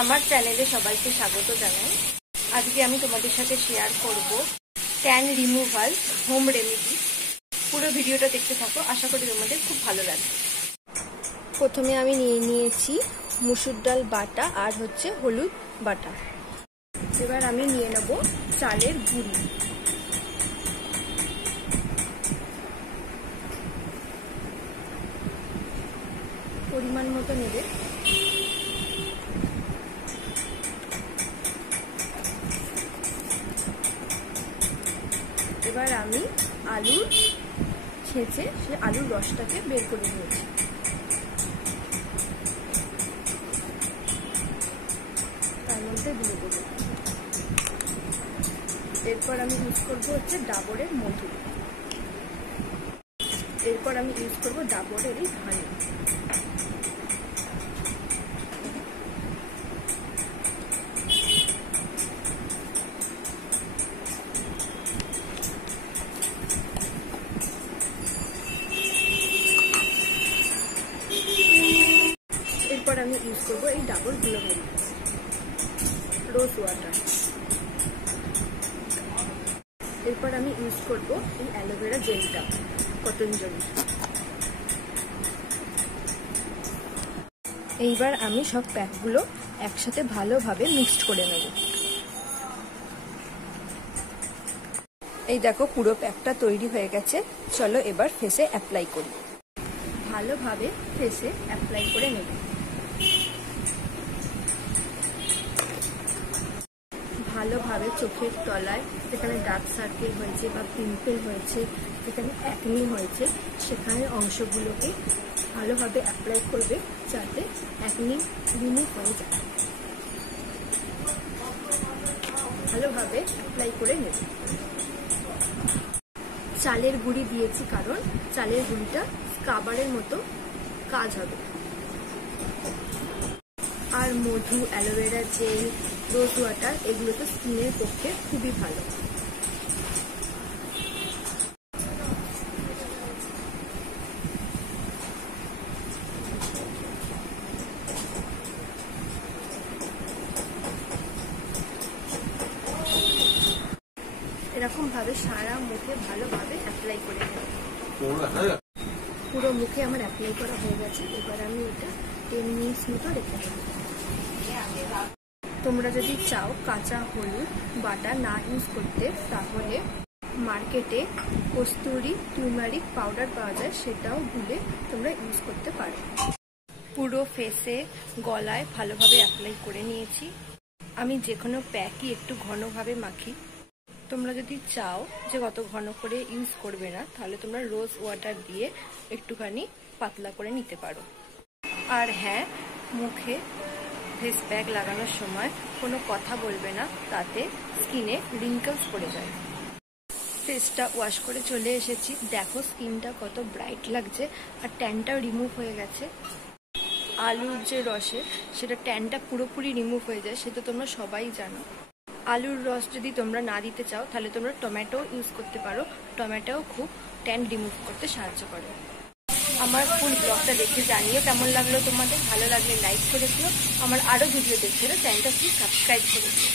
আমার চ্যানেলে সবাইকে স্বাগত জানাই। আজকে আমি তোমাদের সাথে শেয়ার করব ট্যান রিমুভাল হোম রেমেডি। পুরো ভিডিওটা দেখতে থাকো, আশা করি তোমাদের খুব ভালো লাগবে। প্রথমে আমি নিয়ে নিয়েছি মুসুর ডাল বাটা আর হলুদ বাটা। এবার আমি নিয়ে নেব চালের গুঁড়ি। পরিমাণ মতো নেবে। এবার আমি আলু ছেঁচে সে আলুর রসটাকে বের করে নিয়েছি। তার মধ্যে দিয়ে দেবো। এরপর আমি ইউজ করবো ডাবরের মধু। এরপর আমি ইউজ করবো ডাবরের এই হানি। এরপর আমি ইউজ করবো এই ডাবর গুঁড়ো রোজ ওয়াটার। এরপর আমি ইউজ করবো এই অ্যালোভেরা জেলটা, পতঞ্জলি। এইবার আমি সব প্যাকগুলো একসাথে ভালোভাবে মিক্সড করে নেব। এই দেখো পুরো প্যাকটা তৈরি হয়ে গেছে। চলো এবার ফেসে অ্যাপ্লাই করি। ভালোভাবে ফেসে অ্যাপ্লাই করে নেব। ভালোভাবে চোখের তলায় যেখানে ডার্ক সার্কেল হয়েছে বা পিম্পল হয়েছে, যেখানে অ্যাকনি হয়েছে, সেখানে অংশগুলোকে ভালোভাবে অ্যাপ্লাই করবে যাতে অ্যাকনি রিমুভ হয়ে যায়। ভালোভাবে অ্যাপ্লাই করে নেব। চালের গুঁড়ি দিয়েছি কারণ চালের গুঁড়িটা স্ক্রাবারের মতো কাজ হবে। আর মধু, অ্যালোভেরা জেল, রোজ ওয়াটার এগুলো তো স্কিনের পক্ষে খুবই ভালো। এরকম ভাবে সারা মুখে ভালোভাবে অ্যাপ্লাই করে নেব। পুরো মুখে আমার অ্যাপ্লাই করা হয়ে গেছে। এবার আমি এটা 10 মিনিটস মতো রেখে দেব। তোমরা যদি চাও কাঁচা হলুদ বাটা না ইউজ করতে, তাহলে মার্কেটে কস্তুরি টারমারিক পাউডার পাওয়া যায়, সেটাও গুলে তোমরা ইউজ করতে পারো। পুরো ফেসে গলায় ভালোভাবে অ্যাপ্লাই করে নিয়েছি। আমি যে কোনো প্যাকই একটু ঘনভাবে মাখি। তোমরা যদি চাও যে কত ঘন করে ইউজ করবে না, তাহলে তোমরা রোজ ওয়াটার দিয়ে একটুখানি পাতলা করে নিতে পারো। আর হ্যাঁ, মুখে ফেস প্যাক লাগানোর সময় কোনো কথা বলবে না, তাতে স্কিনে রিঙ্কেলস পড়ে যায়। ফেসটা ওয়াশ করে চলে এসেছি। দেখো স্কিনটা কত ব্রাইট লাগছে আর ট্যানটাও রিমুভ হয়ে গেছে। আলুর যে রসে সেটা ট্যানটা পুরোপুরি রিমুভ হয়ে যায়, সেটা তোমরা সবাই জানো। আলুর রস যদি তোমরা না দিতে চাও, তাহলে তোমরা টমেটো ইউজ করতে পারো। টমেটোও খুব ট্যান রিমুভ করতে সাহায্য করে। আমার ফুল ব্লগটা দেখে জানিও কেমন লাগলো তোমাদের। ভালো লাগলে লাইক করে দিও। আমার আরও ভিডিও দেখতে হলে চ্যানেলটা প্লিজ সাবস্ক্রাইব করে দিও।